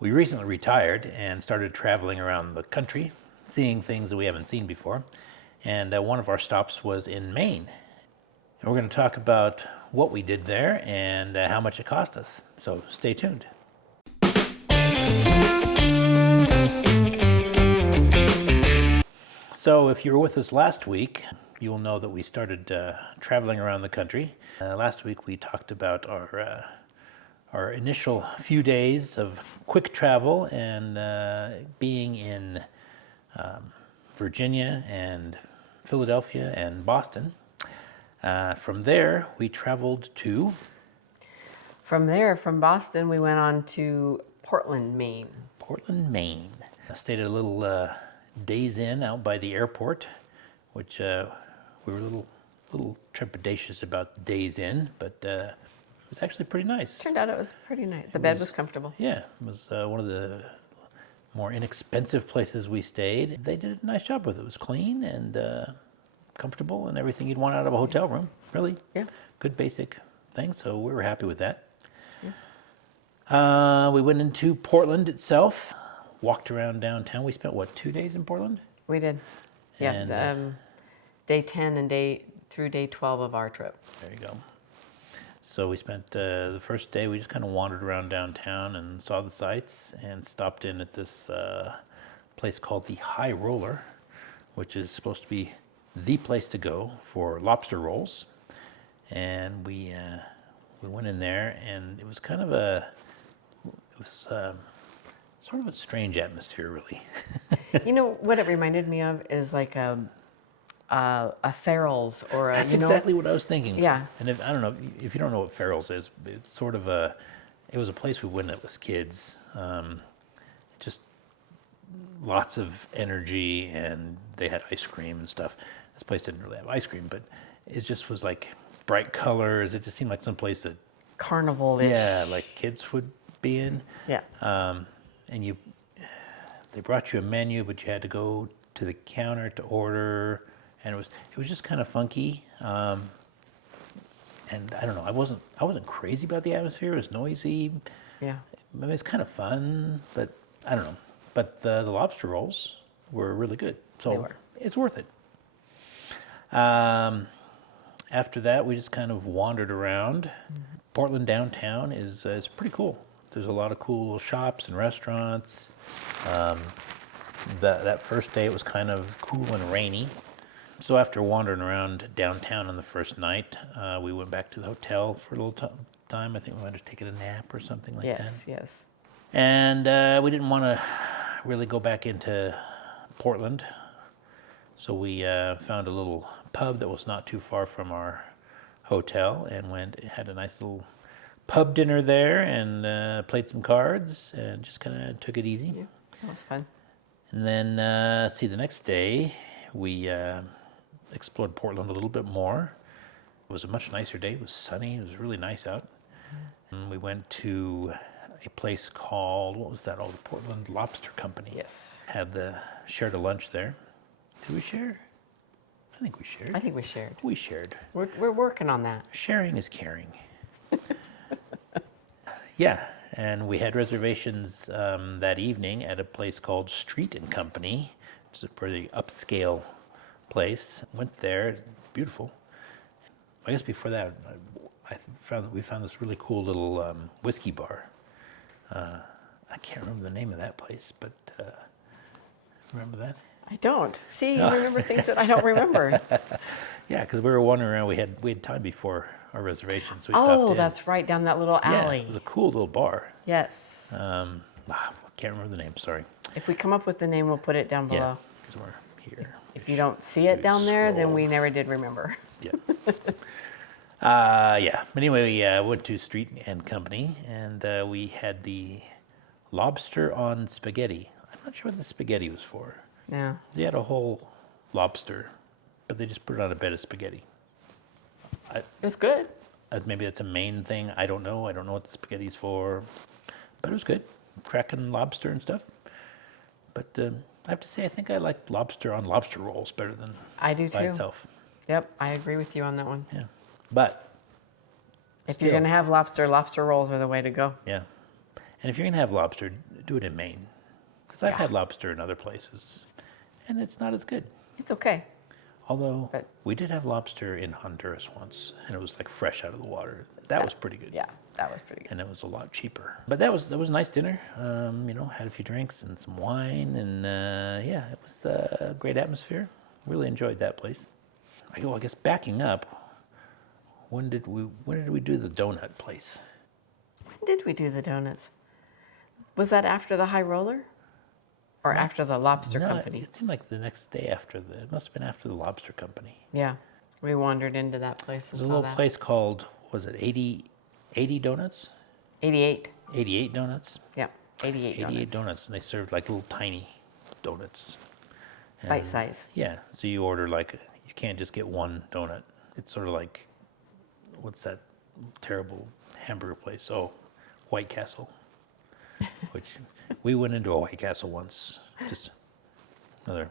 We recently retired and started traveling around the country, seeing things that we haven't seen before. And one of our stops was in Maine. And we're going to talk about what we did there and how much it cost us. So stay tuned. So if you were with us last week, you will know that we started traveling around the country. Last week we talked about our initial few days of quick travel and being in Virginia and Philadelphia and Boston. From there, we traveled to... From there, from Boston, we went on to Portland, Maine. Portland, Maine. I stayed at a little Days Inn out by the airport, which we were a little trepidatious about Days Inn, but it was actually pretty nice. Turned out it was pretty nice. The bed was comfortable. Yeah, it was one of the more inexpensive places we stayed. They did a nice job with it. It was clean and comfortable and everything you'd want out of a hotel room, really. Yeah. Good basic things, so we were happy with that. Yeah. We went into Portland itself, walked around downtown. We spent, 2 days in Portland? We did. Yeah, And, day 10 and through day 12 of our trip. There you go. So we spent the first day, we just kind of wandered around downtown and saw the sights and stopped in at this place called the High Roller, which is supposed to be the place to go for lobster rolls. And we went in there, and it was kind of sort of a strange atmosphere, really. You know what it reminded me of is like a Farrell's or a. That's exactly what I was thinking. Yeah. And I don't know if you don't know what Farrell's is. It's sort of it was a place we went as kids. Just lots of energy, and they had ice cream and stuff. This place didn't really have ice cream, but it just was like bright colors. It just seemed like some place that carnival-ish. Yeah, like kids would be in. Yeah. And they brought you a menu, but you had to go to the counter to order, and it was just kind of funky. And I don't know, I wasn't crazy about the atmosphere. It was noisy. Yeah. I mean, it's kind of fun, but I don't know. But the lobster rolls were really good, so it's worth it. After that, we just kind of wandered around. Mm-hmm. Portland downtown is pretty cool. There's a lot of cool little shops and restaurants. That first day, it was kind of cool and rainy. So after wandering around downtown on the first night, we went back to the hotel for a little time. I think we might have taken a nap or something like that. Yes. And we didn't want to really go back into Portland. So we found a little pub that was not too far from our hotel and had a nice little pub dinner there and played some cards and just kind of took it easy. Yeah, that was fun. And then, the next day we explored Portland a little bit more. It was a much nicer day. It was sunny. It was really nice out. Mm-hmm. And we went to a place called, what was that? Oh, the Portland Lobster Company. Yes. Shared a lunch there. Did we share? I think we shared. I think we shared. We shared. We're working on that. Sharing is caring. Yeah, and we had reservations that evening at a place called Street and Company. It's a pretty upscale place. Went there, beautiful. I guess before that, we found this really cool little whiskey bar. I can't remember the name of that place, but remember that? I don't. See, you remember things that I don't remember. Yeah, because we were wandering around. We had time before our reservation, so we stopped in. Oh, that's right, down that little alley. Yeah, it was a cool little bar. Yes. I can't remember the name, sorry. If we come up with the name, we'll put it down below. Yeah, because we're here. If you don't see it down there, then we never did remember. Yeah. Yeah. Anyway, we went to Street and Company, and we had the lobster on spaghetti. I'm not sure what the spaghetti was for. Yeah. They had a whole lobster, but they just put it on a bed of spaghetti. It was good. Maybe that's a Maine thing. I don't know. I don't know what the spaghetti's for, but it was good. Cracking lobster and stuff. But I have to say, I think I like lobster on lobster rolls better than I do by too. itself. Yep, I agree with you on that one. Yeah, but if you're gonna have lobster, lobster rolls are the way to go. Yeah, and if you're gonna have lobster, do it in Maine, because I've Yeah. had lobster in other places, and it's not as good. It's okay. Although But- we did have lobster in Honduras once, and it was like fresh out of the water. That was pretty good. Yeah, that was pretty good. And it was a lot cheaper. But that was a nice dinner. Had a few drinks and some wine, and yeah, it was a great atmosphere. Really enjoyed that place. I guess backing up, when did we do the donut place? When did we do the donuts? Was that after the High Roller? Or after the Lobster No, Company? it seemed like the next day after it must have been after the Lobster Company. Yeah. We wandered into that place and There's a saw little that. place called, was it 80 Donuts? 88. 88 Donuts? Yeah, 88 88 donuts. donuts, and they served like little tiny donuts. And, Bite size. Yeah, so you order like, you can't just get one donut. It's sort of like, what's that terrible hamburger place? Oh, White Castle. Which we went into a White Castle once. Just another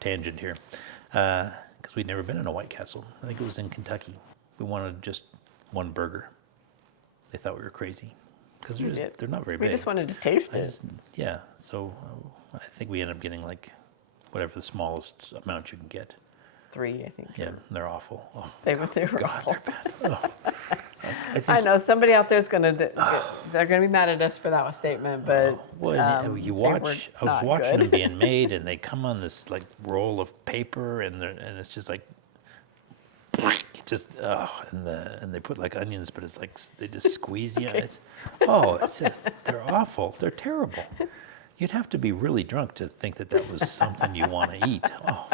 tangent here. Because we'd never been in a White Castle. I think it was in Kentucky. We wanted just one burger. They thought we were crazy. Because they're not very big. We just wanted to taste it. Yeah, so I think we ended up getting like whatever the smallest amount you can get. 3, I think. Yeah, they're awful. Oh, They were God, awful. they're bad. Oh. I know somebody out there's they're gonna be mad at us for that Oh, statement, but well, and they you were watch. I was not watching good. them being made, and they come on this like roll of paper, and it's just like, and they put like onions, but it's like they just squeeze you. Okay. It's just they're awful. They're terrible. You'd have to be really drunk to think that was something you want to eat. Oh.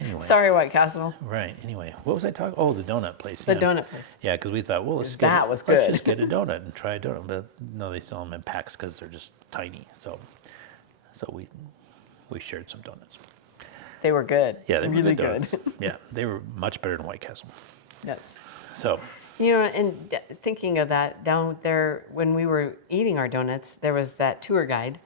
Anyway. Sorry, White Castle. Right. Anyway, what was I talking? Oh, the donut place. The yeah. donut place. Yeah, because we thought, well, let's was let's good. just get a donut and try a donut. But no, they sell them in packs because they're just tiny. So we shared some donuts. They were good. Yeah, they were really good donuts. Yeah, they were much better than White Castle. Yes. So And thinking of that, down there when we were eating our donuts, there was that tour guide,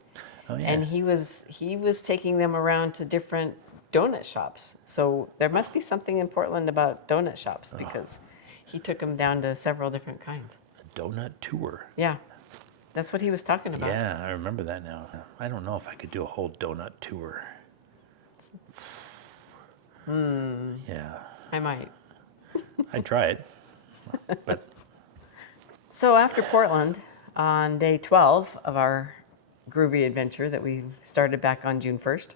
oh yeah, and he was taking them around to different donut shops. So there must be something in Portland about donut shops because he took them down to several different kinds. a donut tour. Yeah, that's what he was talking about. Yeah, I remember that now. I don't know if I could do a whole donut tour. Yeah, I might. I'd try it, but So after Portland, on day 12 of our groovy adventure that we started back on June 1st,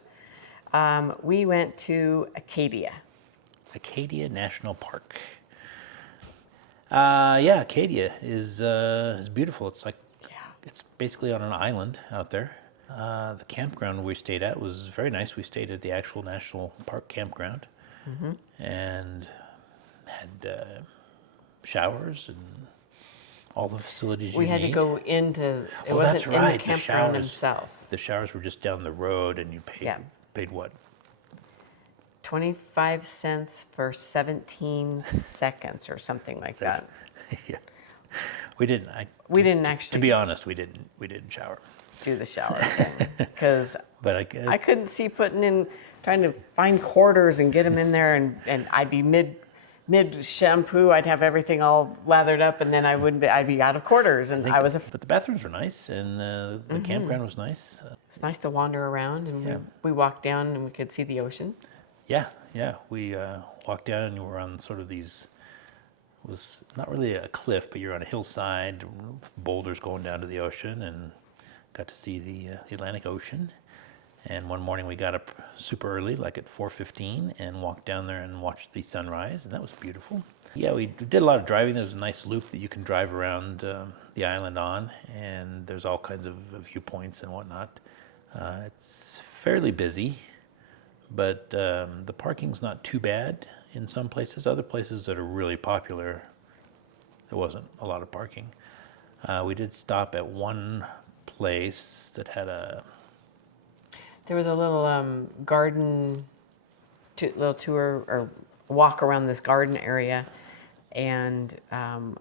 we went to Acadia. Acadia National Park. Yeah, Acadia is beautiful. It's like it's basically on an island out there. The campground we stayed at was very nice. We stayed at the actual national park campground, and had showers and all the facilities We you had need. to go into, it Oh, wasn't that's in right, the the campground showers. himself. The showers were just down the road, and you paid Yeah. paid what? 25 cents for 17 seconds or something like that. Yeah, we didn't. We didn't To actually be honest, we didn't shower. do the shower thing because But I couldn't see trying to find quarters and get them in there, and I'd be mid shampoo, I'd have everything all lathered up, and then I'd be out of quarters, and I was But the bathrooms were nice, and the campground was nice. It's nice to wander around, and Yeah. we walked down and we could see the ocean. Yeah. We walked down, and you were on sort of these. It was not really a cliff, but you're on a hillside, with boulders going down to the ocean, and got to see the Atlantic Ocean. And one morning we got up super early, like at 4:15, and walked down there and watched the sunrise, and that was beautiful. Yeah, we did a lot of driving. There's a nice loop that you can drive around the island on, and there's all kinds of viewpoints and whatnot. It's fairly busy, but the parking's not too bad in some places. Other places that are really popular, there wasn't a lot of parking. We did stop at one place that had There was a little garden, little tour or walk around this garden area, and and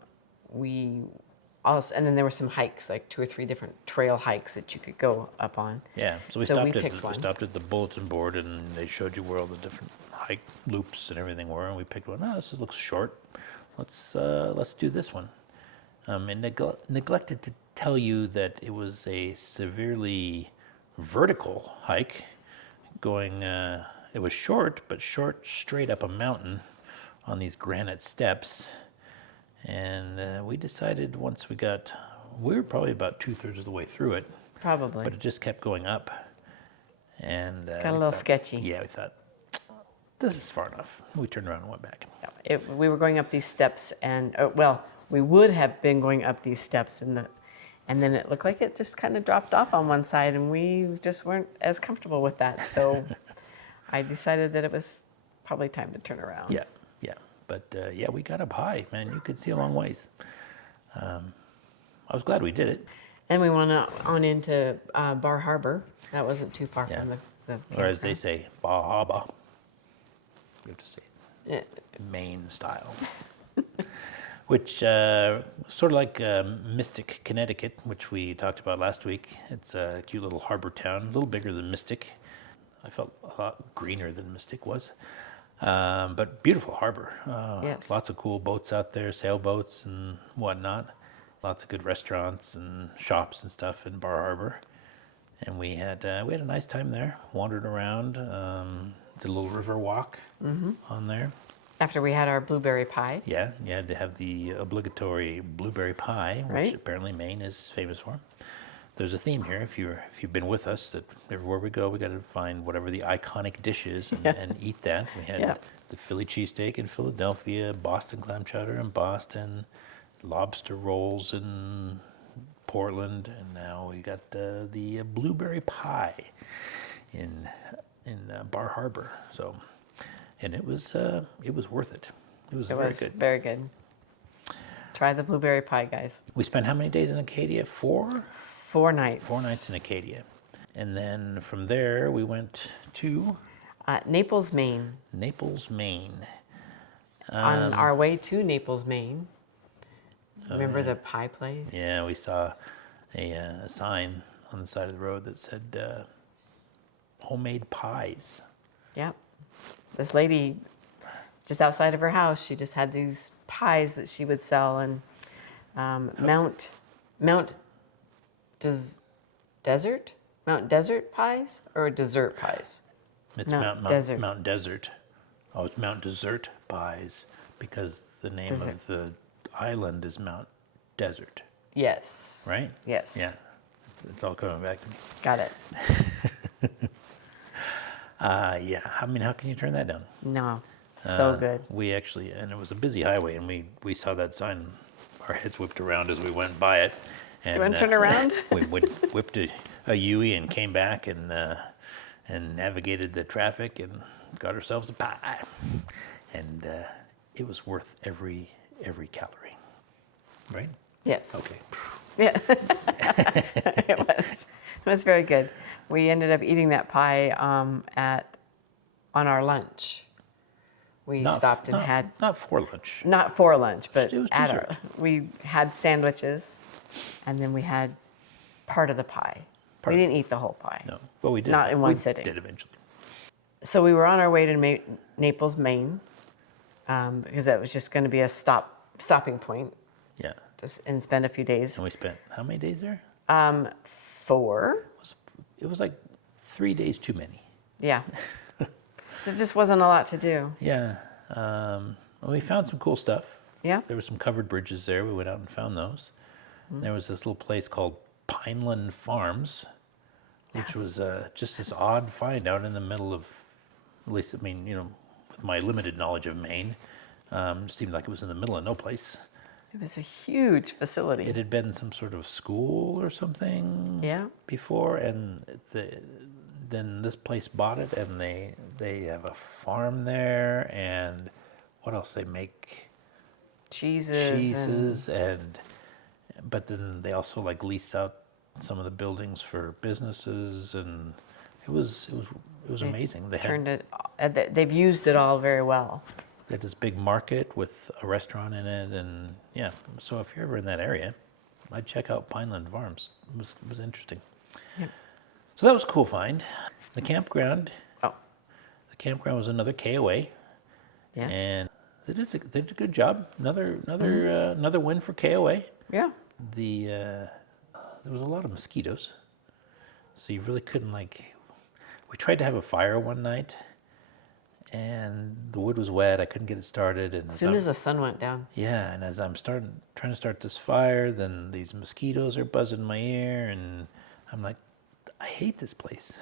then there were some hikes, like 2 or 3 different trail hikes that you could go up on. Yeah, so we So we stopped picked one. stopped at the bulletin board, and they showed you where all the different hike loops and everything were, and we picked one. Oh, this looks short. Let's do this one. And neglected to tell you that it was a severely vertical hike going, it was short, but short straight up a mountain on these granite steps. And we decided once we were probably about 2/3 of the way through it, Probably. but it just kept going up. And Got a we little thought- sketchy. Yeah, we thought, this is far enough. We turned around and went back. We were going up these steps, and we would have been going up these steps, and then it looked like it just kind of dropped off on one side, and we just weren't as comfortable with that. So I decided that it was probably time to turn around. Yeah, yeah. But yeah, we got up high, man. You could see a long ways. I was glad we did it. And we went on into Bar Harbor. That wasn't too far Yeah. from the Or as they campground. say, Bahaba. You have to say Yeah. it Maine style. Which, sort of like Mystic, Connecticut, which we talked about last week. It's a cute little harbor town, a little bigger than Mystic. I felt a lot greener than Mystic was. But beautiful harbor. Yes. Lots of cool boats out there, sailboats and whatnot. Lots of good restaurants and shops and stuff in Bar Harbor. And we had a nice time there. Wandered around, did a little river walk on there. After we had our blueberry pie. Yeah, you had to have the obligatory blueberry pie, which Right. apparently Maine is famous for. There's a theme here. If you've been with us, that everywhere we go, we got to find whatever the iconic dish is and eat that. We had Yeah. the Philly cheesesteak in Philadelphia, Boston clam chowder in Boston, lobster rolls in Portland, and now we got the blueberry pie in Bar Harbor. So, and it was worth it. It was It very was good. very good. Try the blueberry pie, guys. We spent how many days in Acadia? 4? 4 nights. 4 nights in Acadia. And then from there, we went to Naples, Maine. Naples, Maine. On our way to Naples, Maine. Remember the pie place? Yeah, we saw a sign on the side of the road that said homemade pies. Yep. This lady, just outside of her house, she just had these pies that she would sell, and Mount Desert pies or dessert pies. It's Mount Desert. Mount Desert. Oh, it's Mount Desert Pies because the name Desert. of the island is Mount Desert, Yes. right? Yes. Yeah, it's all coming back to me. Got it. Yeah, I mean, how can you turn that down? No. So good. We actually, and it was a busy highway, and we saw that sign. Our heads whipped around as we went by it. And, you want to turn around? we whipped a Yui and came back and navigated the traffic and got ourselves a pie, and it was worth every calorie, right? Yes. Okay. Yeah. It was very good. We ended up eating that pie on our lunch. We stopped and had not for lunch. not for lunch, but It was at dessert. we had sandwiches, and then we had part of the pie. Part We of- didn't eat the whole pie. No, but we did. Not in one we sitting. Did eventually. So we were on our way to Naples, Maine, because that was just going to be a stopping point, Yeah, and spend a few days. and we spent how many days there? 4. It was like 3 days too many. Yeah. There just wasn't a lot to do. Yeah, well, we found some cool stuff. Yeah. There were some covered bridges there. We went out and found those. There was this little place called Pineland Farms, which was just this odd find out in the middle of, at least, I mean, with my limited knowledge of Maine, it seemed like it was in the middle of no place. It was a huge facility. It had been some sort of school or something Yeah. before, and then this place bought it, and they have a farm there, and what else? They make Cheeses. but then they also like lease out some of the buildings for businesses, and it was amazing. They They've used it all very well. had this big market with a restaurant in it, and yeah. So if you're ever in that area, I'd check out Pineland Farms. It was interesting. Yep. So that was a cool find. The campground. Oh, The campground was another KOA, yeah. and they did a good job. Another win for KOA. Yeah. The there was a lot of mosquitoes. So you really couldn't we tried to have a fire one night and the wood was wet. I couldn't get it started. And As soon as the sun went down. yeah, and as I'm trying to start this fire, then these mosquitoes are buzzing in my ear, and I'm like, I hate this place.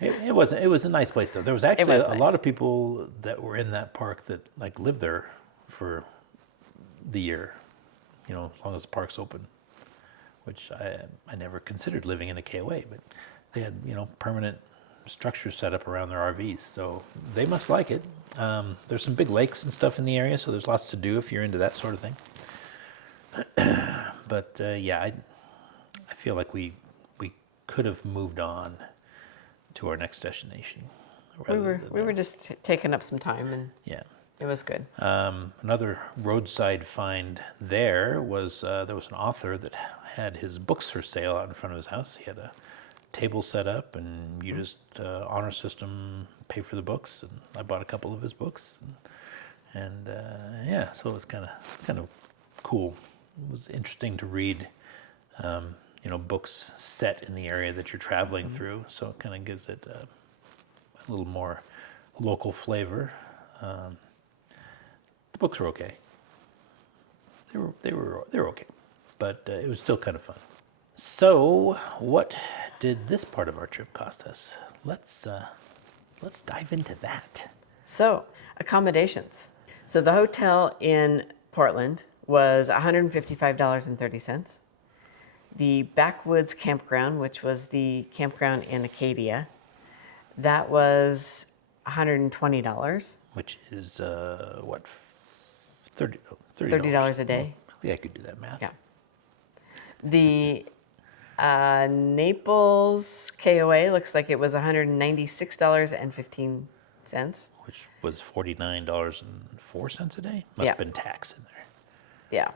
It wasn't. It was a nice place though. There was actually a lot of people that were in that park that lived there for the year, as long as the park's open. Which I never considered living in a KOA, but they had permanent structures set up around their RVs, so they must like it. There's some big lakes and stuff in the area, so there's lots to do if you're into that sort of thing. But yeah, I feel like we could have moved on to our next destination. We were just taking up some time, and yeah, it was good. Another roadside find there was an author that had his books for sale out in front of his house. He had a table set up, and you just honor system, pay for the books, and I bought a couple of his books, and yeah, so it was kind of cool. It was interesting to read, books set in the area that you're traveling through, so it kind of gives it a little more local flavor. The books were okay. They were okay, but it was still kind of fun. So, what did this part of our trip cost us? Let's dive into that. So, accommodations. So the hotel in Portland was $155.30. The Backwoods Campground, which was the campground in Acadia, that was $120. Which is what, $30 a day. Yeah, I could do that math. Yeah. The Naples KOA looks like it was $196.15. Which was $49.04 a day. Must Yeah. have been tax in there. Yeah.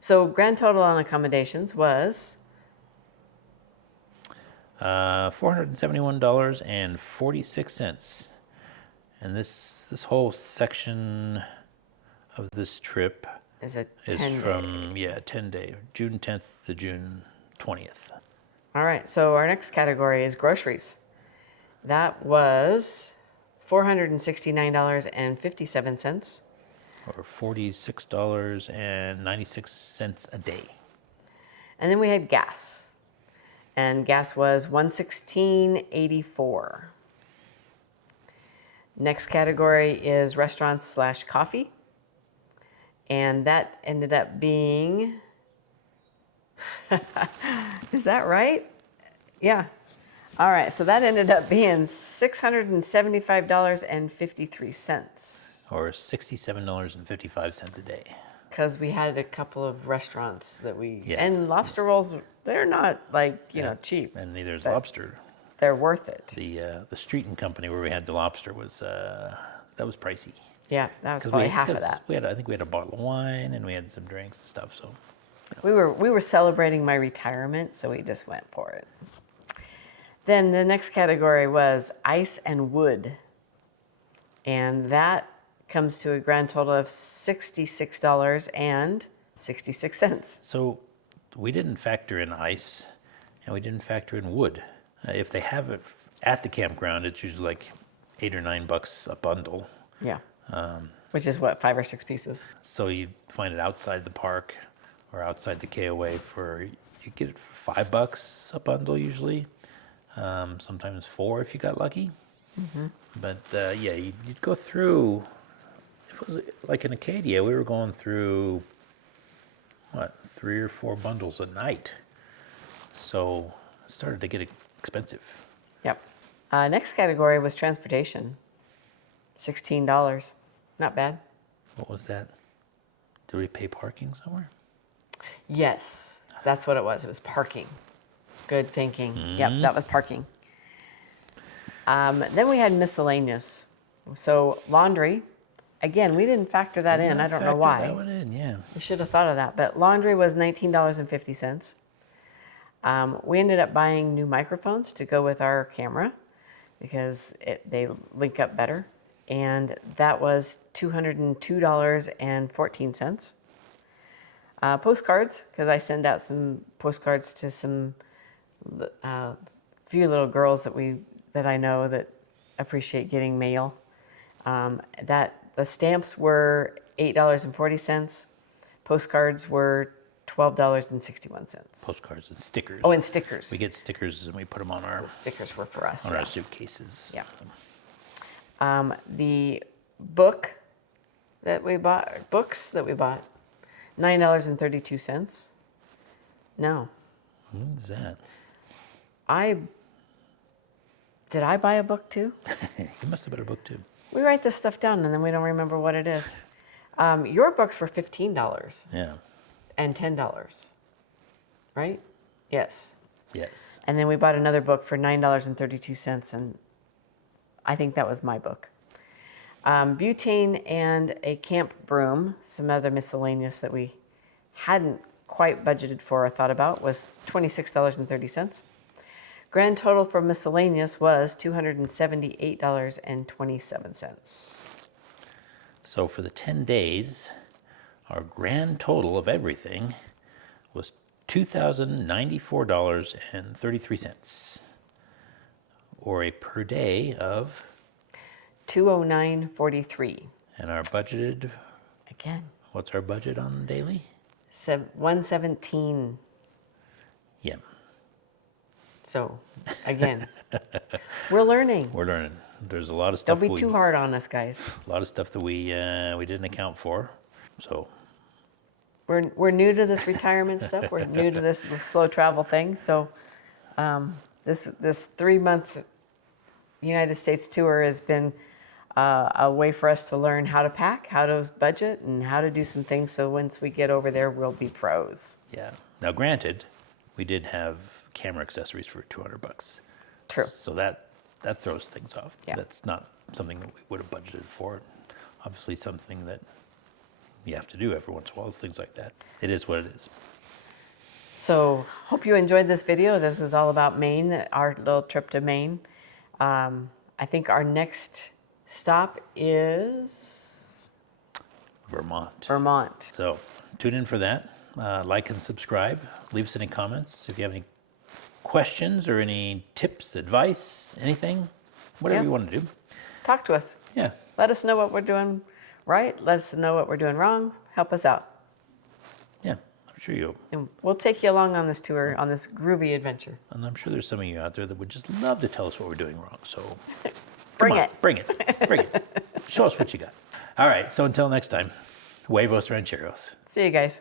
So grand total on accommodations was $471.46. And this whole section of this trip is a is 10 from 10 day, June 10th to June 20th. All right, so our next category is groceries. That was $469.57. Or $46.96 a day. And then we had gas. And gas was $116.84. Next category is restaurants / coffee. And that ended up being, is that right? Yeah. All right, so that ended up being $675.53. Or $67.55 a day. Because we had a couple of restaurants that and lobster rolls, they're not cheap. And neither is lobster. They're worth it. The Street and Company where we had the lobster was that was pricey. Yeah, that was probably half of that. I think we had a bottle of wine and we had some drinks and stuff. So we were celebrating my retirement, so we just went for it. Then the next category was ice and wood, and that comes to a grand total of $66.66. So we didn't factor in ice, and we didn't factor in wood. If they have it at the campground, it's usually like $8 or $9 a bundle. Yeah. Which is what, 5 or 6 pieces? So you find it outside the park or outside the KOA you get it for $5 a bundle usually. Sometimes 4 if you got lucky. Mm-hmm. But you'd go through. If it was like in Acadia, we were going through 3 or 4 bundles a night. So it started to get expensive. Yep. Next category was transportation. $16. Not bad. What was that? Did we pay parking somewhere? Yes, that's what it was. It was parking. Good thinking. Yep, that was parking. Then we had miscellaneous. So laundry. Again, we didn't factor that in. I don't know why. That one in, yeah. We should have thought of that. But laundry was $19.50. We ended up buying new microphones to go with our camera because they link up better. And that was $202.14. Postcards, because I send out some postcards to some few little girls that I know that appreciate getting mail. That the stamps were $8.40. Postcards were $12.61. Postcards and stickers. Oh, and stickers. We get stickers and we put them on our The stickers were for us. on Yeah. our suitcases. Yeah. The book that we bought, books that we bought, $9.32. No, What is that? Did I buy a book too? You must have bought a book too. We write this stuff down and then we don't remember what it is. Your books were $15 Yeah. and $10, right? Yes. Yes. And then we bought another book for $9.32, and I think that was my book. Butane and a camp broom, some other miscellaneous that we hadn't quite budgeted for or thought about, was $26.30. Grand total for miscellaneous was $278.27. So for the 10 days, our grand total of everything was $2,094.33, or a per day of, $209.43. and our budgeted, Again, what's our budget on daily? $117. Yeah, So, again, we're learning. we're learning. There's a lot of stuff. Don't be too hard on us, guys. A lot of stuff that we didn't account for. So We're new to this retirement stuff. We're new to this slow travel thing. So, this 3-month United States tour has been a way for us to learn how to pack, how to budget, and how to do some things. So once we get over there, we'll be pros. yeah. Now, granted, we did have camera accessories for $200. True. So that throws things off. Yeah. That's not something that we would have budgeted for. Obviously, something that you have to do every once in a while is things like that. It is what it is. So hope you enjoyed this video. This is all about Maine, our little trip to Maine. I think our next stop is Vermont. Vermont. So tune in for that. Like and subscribe. Leave us any comments if you have any questions or any tips, advice, anything, whatever Yeah. you want to do. Talk to us. Yeah. Let us know what we're doing right. Let us know what we're doing wrong. Help us out. Yeah. I'm sure you. And we'll take you along on this tour, on this groovy adventure. And I'm sure there's some of you out there that would just love to tell us what we're doing wrong. So Bring come on, it. Bring it. Bring it. Show us what you got. All right. So until next time, huevos rancheros. See you guys.